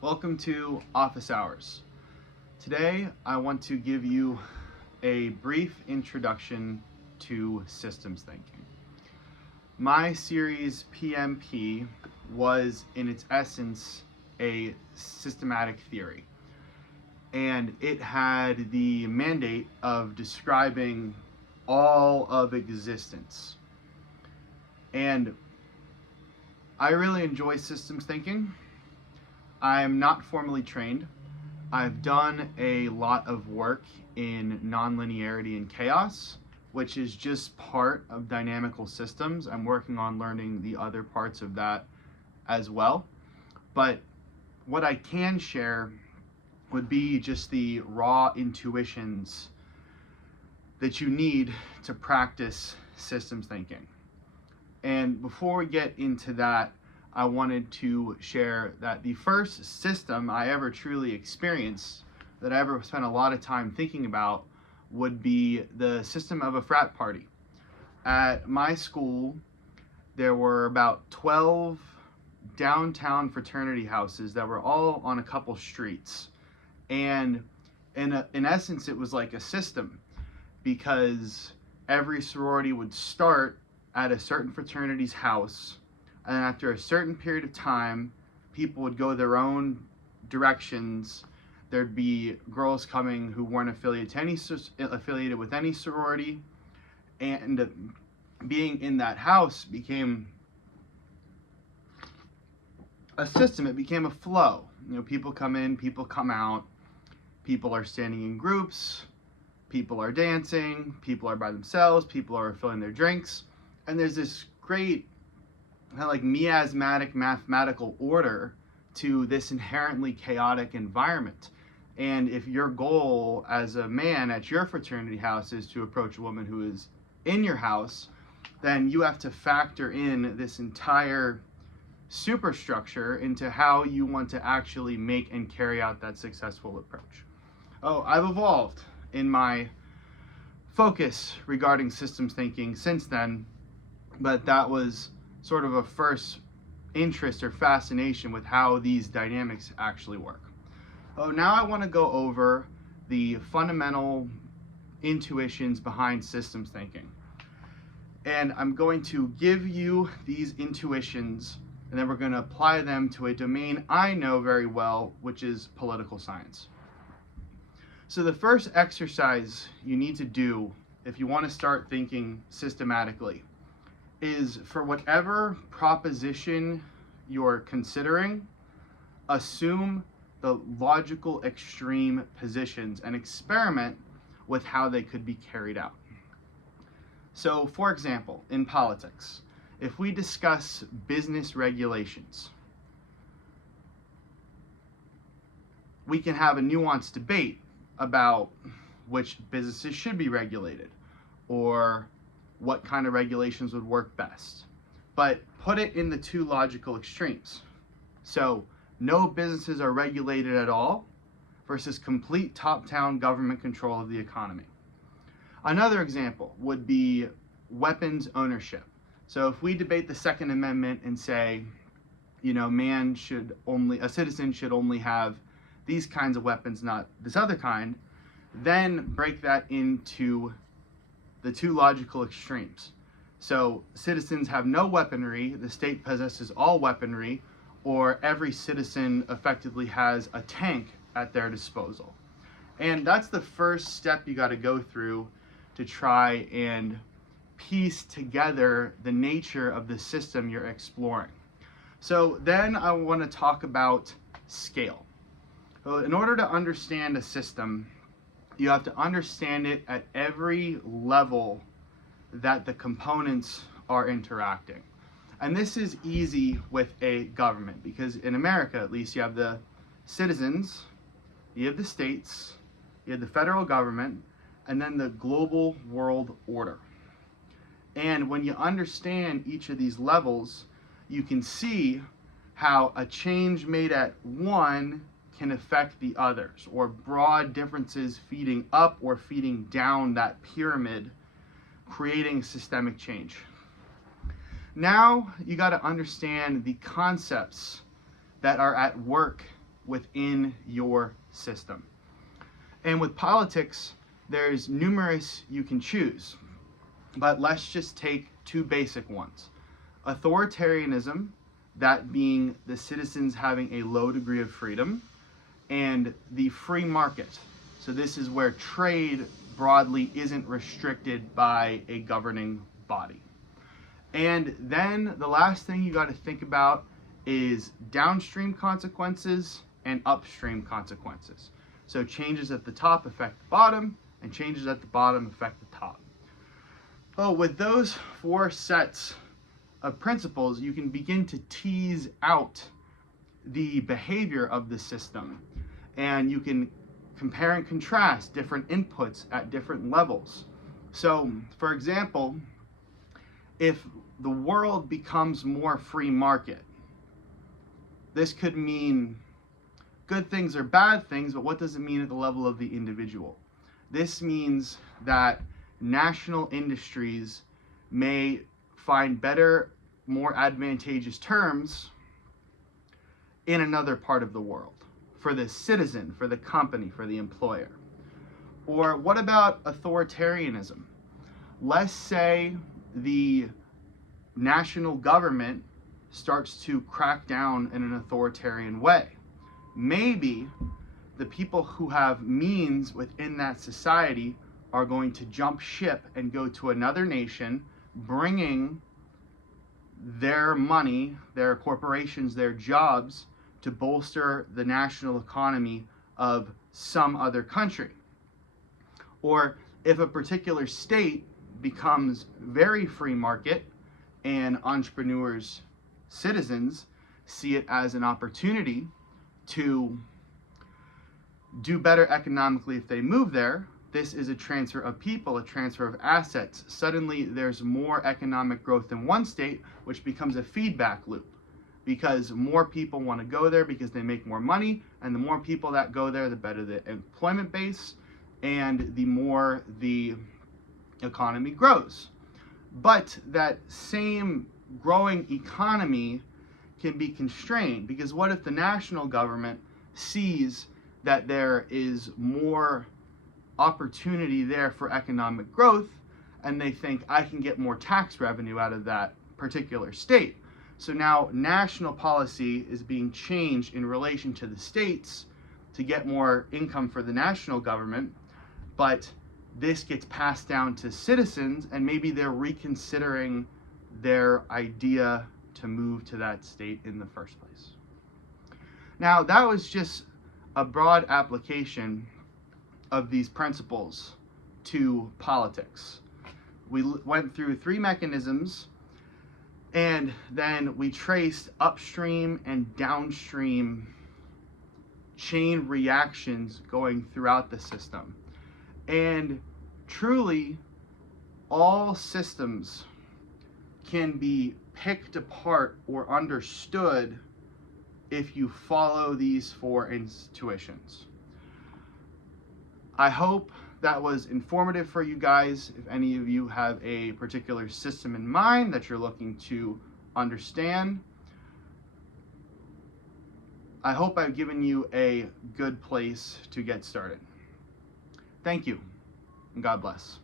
Welcome to Office Hours. Today I want to give you a brief introduction to systems thinking. My series PMP was in its essence a systematic theory, and it had the mandate of describing all of existence. And I really enjoy systems thinking. I'm not formally trained. I've done a lot of work in nonlinearity and chaos, which is just part of dynamical systems. I'm working on learning the other parts of that as well. But what I can share would be just the raw intuitions that you need to practice systems thinking. And before we get into that, I wanted to share that the first system I ever truly experienced, that I ever spent a lot of time thinking about, would be the system of a frat party. At my school, there were about 12 downtown fraternity houses that were all on a couple streets. And in essence, it was like a system, because every sorority would start at a certain fraternity's house, and after a certain period of time, people would go their own directions. There'd be girls coming who weren't affiliated with any sorority, and being in that house became a system. It became a flow. People come in, people come out, people are standing in groups, people are dancing, people are by themselves, people are filling their drinks, and there's this great kind of like miasmatic mathematical order to this inherently chaotic environment. And if your goal as a man at your fraternity house is to approach a woman who is in your house, then you have to factor in this entire superstructure into how you want to actually make and carry out that successful approach. I've evolved in my focus regarding systems thinking since then, but that was sort of a first interest or fascination with how these dynamics actually work. Now I want to go over the fundamental intuitions behind systems thinking. And I'm going to give you these intuitions, and then we're going to apply them to a domain I know very well, which is political science. So the first exercise you need to do if you want to start thinking systematically is, for whatever proposition you're considering, assume the logical extreme positions and experiment with how they could be carried out. So, for example, in politics, if we discuss business regulations, we can have a nuanced debate about which businesses should be regulated, or what kind of regulations would work best. But put it in the two logical extremes. So no businesses are regulated at all versus complete top-down government control of the economy. Another example would be weapons ownership. So if we debate the Second Amendment and say, a citizen should only have these kinds of weapons, not this other kind, then break that into the two logical extremes. So citizens have no weaponry, the state possesses all weaponry, or every citizen effectively has a tank at their disposal. And that's the first step you got to go through to try and piece together the nature of the system you're exploring. So then I want to talk about scale. So in order to understand a system, you have to understand it at every level that the components are interacting. And this is easy with a government, because in America, at least, you have the citizens, you have the states, you have the federal government, and then the global world order. And when you understand each of these levels, you can see how a change made at one can affect the others, or broad differences feeding up or feeding down that pyramid, creating systemic change. Now you got to understand the concepts that are at work within your system. And with politics, there's numerous you can choose, but let's just take two basic ones. Authoritarianism, that being the citizens having a low degree of freedom, and the free market. So this is where trade broadly isn't restricted by a governing body. And then the last thing you got to think about is downstream consequences and upstream consequences. So changes at the top affect the bottom, and changes at the bottom affect the top. Well, with those four sets of principles, you can begin to tease out the behavior of the system, and you can compare and contrast different inputs at different levels. So, for example, if the world becomes more free market, this could mean good things or bad things, but what does it mean at the level of the individual? This means that national industries may find better, more advantageous terms in another part of the world for the citizen, for the company, for the employer. Or what about authoritarianism? Let's say the national government starts to crack down in an authoritarian way. Maybe the people who have means within that society are going to jump ship and go to another nation, bringing their money, their corporations, their jobs to bolster the national economy of some other country. Or if a particular state becomes very free market and entrepreneurs, citizens see it as an opportunity to do better economically if they move there, this is a transfer of people, a transfer of assets. Suddenly there's more economic growth in one state, which becomes a feedback loop, because more people want to go there because they make more money, and the more people that go there, the better the employment base, and the more the economy grows. But that same growing economy can be constrained, because what if the national government sees that there is more opportunity there for economic growth, and they think, I can get more tax revenue out of that particular state. So now national policy is being changed in relation to the states to get more income for the national government, but this gets passed down to citizens, and maybe they're reconsidering their idea to move to that state in the first place. Now, that was just a broad application of these principles to politics. We went through three mechanisms, and then we traced upstream and downstream chain reactions going throughout the system. And truly, all systems can be picked apart or understood if you follow these four intuitions. I hope that was informative for you guys. If any of you have a particular system in mind that you're looking to understand, I hope I've given you a good place to get started. Thank you, and God bless.